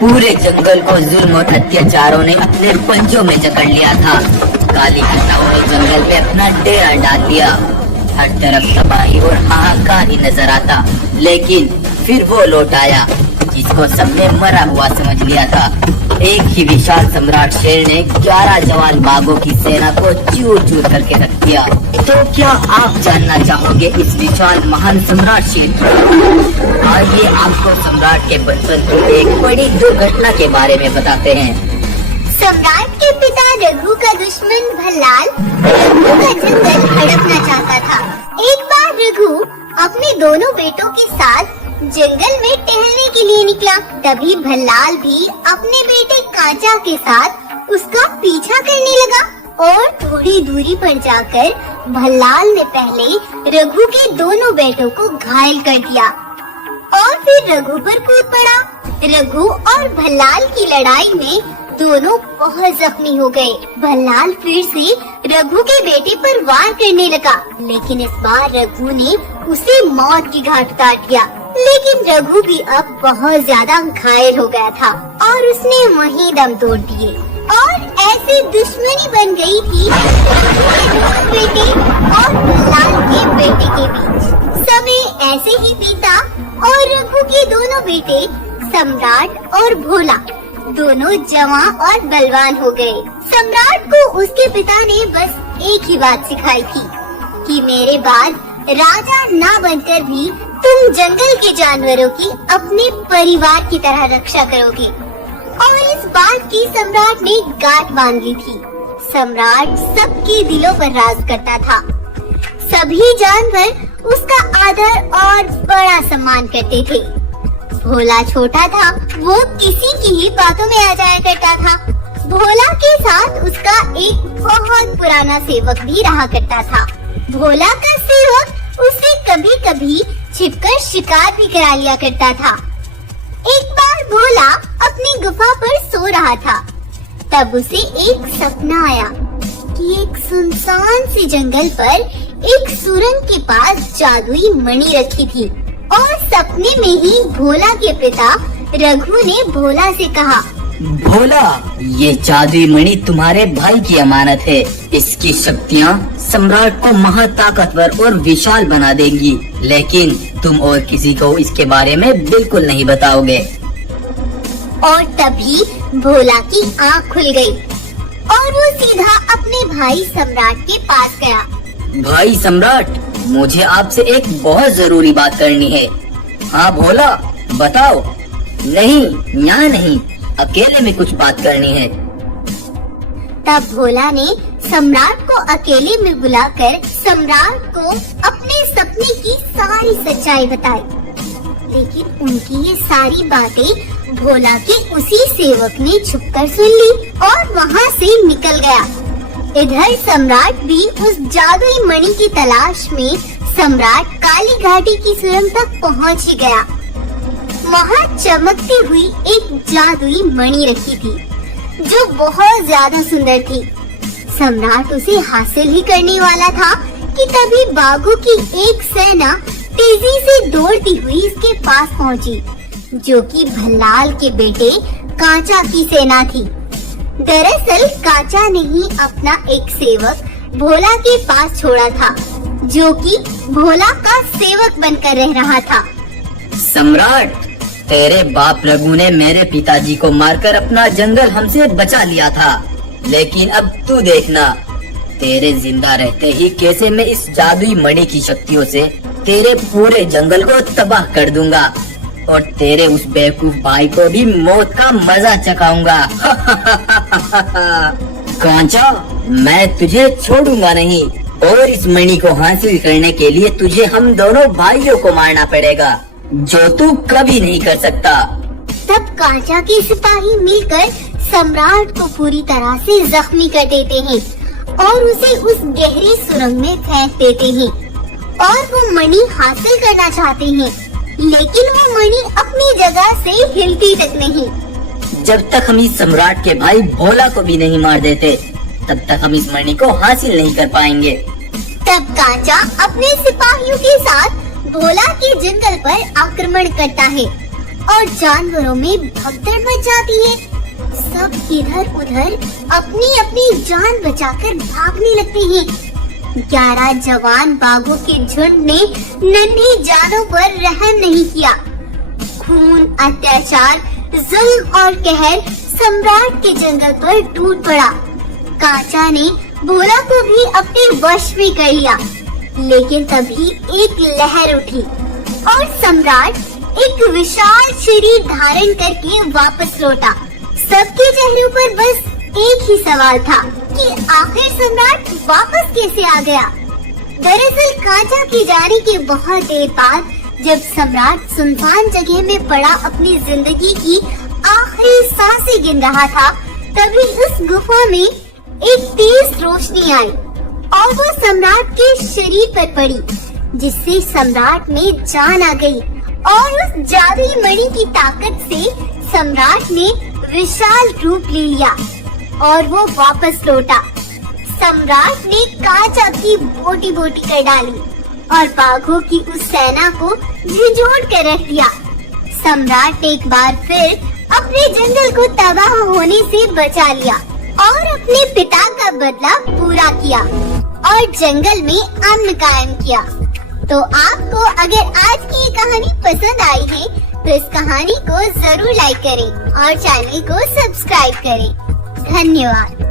पूरे जंगल को जुल्म और अत्याचारों ने अपने पंजों में जकड़ लिया था। काली घटाओं ने जंगल में अपना डेरा डाल दिया। हर तरफ तबाही और हाहाकार ही नजर आता, लेकिन फिर वो लौट आया जिसको सबने मरा हुआ समझ लिया था। एक ही विशाल सम्राट शेर ने 11 जवान बाघों की सेना को चूर चूर करके रख दिया। तो क्या आप जानना चाहोगे इस विशाल महान सम्राट शेर की? आइए आपको सम्राट के बचपन की एक बड़ी दुर्घटना के बारे में बताते हैं। सम्राट के पिता रघु का दुश्मन भल्लाल रघु का जंगल हड़पना चाहता था। एक बार रघु अपने दोनों बेटों के साथ जंगल में टहलने के लिए निकला। तभी भल्लाल भी अपने बेटे कांचा के साथ उसका पीछा करने लगा और थोड़ी दूरी पर जाकर भल्लाल ने पहले रघु के दोनों बेटों को घायल कर दिया और फिर रघु पर कूद पड़ा। रघु और भल्लाल की लड़ाई में दोनों बहुत जख्मी हो गए। भल्लाल फिर से रघु के बेटे पर वार करने लगा, लेकिन इस बार रघु ने उसे मौत की घाट उतार दिया। लेकिन रघु भी अब बहुत ज्यादा घायल हो गया था और उसने वहीं दम तोड़ दिए और ऐसी दुश्मनी बन गई थी बेटे और भल्लाल के बेटे के बीच। समय ऐसे ही बीता और रघु के दोनों बेटे सम्राट और भोला दोनों जवां और बलवान हो गए। सम्राट को उसके पिता ने बस एक ही बात सिखाई थी कि मेरे बाद राजा ना बनकर भी तुम जंगल के जानवरों की अपने परिवार की तरह रक्षा करोगे। और इस बात की सम्राट ने गांठ बांध ली थी। सम्राट सबके दिलों पर राज करता था। सभी जानवर उसका आदर और बड़ा सम्मान करते थे। भोला छोटा था, वो किसी की ही बातों में आ जाया करता था। भोला के साथ उसका एक बहुत पुराना सेवक भी रहा करता था। भोला का सेवक उससे कभी कभी छिपकर शिकार भी करा लिया करता था। एक बार भोला अपनी गुफा पर सो रहा था, तब उसे एक सपना आया कि एक सुनसान से जंगल पर एक सुरंग के पास जादुई मणि रखी थी। और सपने में ही भोला के पिता रघु ने भोला से कहा, भोला, ये जादुई मणि तुम्हारे भाई की अमानत है। इसकी शक्तियाँ सम्राट को महाताकतवर और विशाल बना देंगी, लेकिन तुम और किसी को इसके बारे में बिल्कुल नहीं बताओगे। और तभी भोला की आँख खुल गई और वो सीधा अपने भाई सम्राट के पास गया। भाई सम्राट, मुझे आपसे एक बहुत जरूरी बात करनी है। हाँ भोला, बताओ। नहीं, यहाँ नहीं, अकेले में कुछ बात करनी है। तब भोला ने सम्राट को अकेले में बुलाकर सम्राट को अपने सपने की सारी सच्चाई बताई। लेकिन उनकी ये सारी बातें भोला के उसी सेवक ने छुपकर सुन ली और वहाँ से निकल गया। इधर सम्राट भी उस जादुई मणि की तलाश में सम्राट काली घाटी की सुरंग तक पहुँच ही गया। वहाँ चमकती हुई एक जादुई मणि रखी थी जो बहुत ज्यादा सुंदर थी। सम्राट उसे हासिल ही करने वाला था कि तभी बाघों की एक सेना तेजी से दौड़ती हुई इसके पास पहुंची, जो कि भल्लाल के बेटे कांचा की सेना थी। दरअसल कांचा ने ही अपना एक सेवक भोला के पास छोड़ा था, जो कि भोला का सेवक बनकर रह रहा था। सम्राट, तेरे बाप रघु ने मेरे पिताजी को मारकर अपना जंगल हमसे बचा लिया था, लेकिन अब तू देखना, तेरे जिंदा रहते ही कैसे मैं इस जादुई मणि की शक्तियों से तेरे पूरे जंगल को तबाह कर दूंगा और तेरे उस बेवकूफ भाई को भी मौत का मजा चखाऊंगा। कांचा, मैं तुझे छोड़ूंगा नहीं और इस मणि को हासिल करने के लिए तुझे हम दोनों भाइयों को मारना पड़ेगा, जो तू कभी नहीं कर सकता। तब कांचा के सिपाही मिलकर सम्राट को पूरी तरह से जख्मी कर देते हैं और उसे उस गहरी सुरंग में फेंक देते हैं और वो मणि हासिल करना चाहते हैं, लेकिन वो मणि अपनी जगह से हिलती तक नहीं। जब तक हम इस सम्राट के भाई भोला को भी नहीं मार देते, तब तक हम इस मणि को हासिल नहीं कर पाएंगे। तब कांचा अपने सिपाहियों के साथ भोला के जंगल पर आक्रमण करता है और जानवरों में भगदड़ मच जाती है। सब इधर उधर अपनी अपनी जान बचाकर भागने लगते हैं। 11 जवान बाघों के झुंड ने नन्ही जानों पर रहम नहीं किया। खून, अत्याचार, जुल्म और कहर सम्राट के जंगल पर टूट पड़ा। कांचा ने भोला को भी अपने वश में कर लिया, लेकिन तभी एक लहर उठी और सम्राट एक विशाल शरीर धारण करके वापस लौटा। सबके चेहरों पर बस एक ही सवाल था कि आखिर सम्राट वापस कैसे आ गया। दरअसल कांचा के जाने के बहुत देर बाद जब सम्राट सुनसान जगह में पड़ा अपनी जिंदगी की आखिरी सांसें गिन रहा था, तभी उस गुफा में एक तेज रोशनी आई और वो सम्राट के शरीर पर पड़ी, जिससे सम्राट में जान आ गई और उस जादुई मणि की ताकत से सम्राट ने विशाल रूप ले लिया और वो वापस लौटा। सम्राट ने कांचा की बोटी बोटी कर डाली और बाघों की उस सेना को झिझोड़ कर रख दिया। सम्राट एक बार फिर अपने जंगल को तबाह होने से बचा लिया और अपने पिता का बदला पूरा किया और जंगल में अमन कायम किया। तो आपको अगर आज की ये कहानी पसंद आई है तो इस कहानी को जरूर लाइक करें और चैनल को सब्सक्राइब करें। धन्यवाद।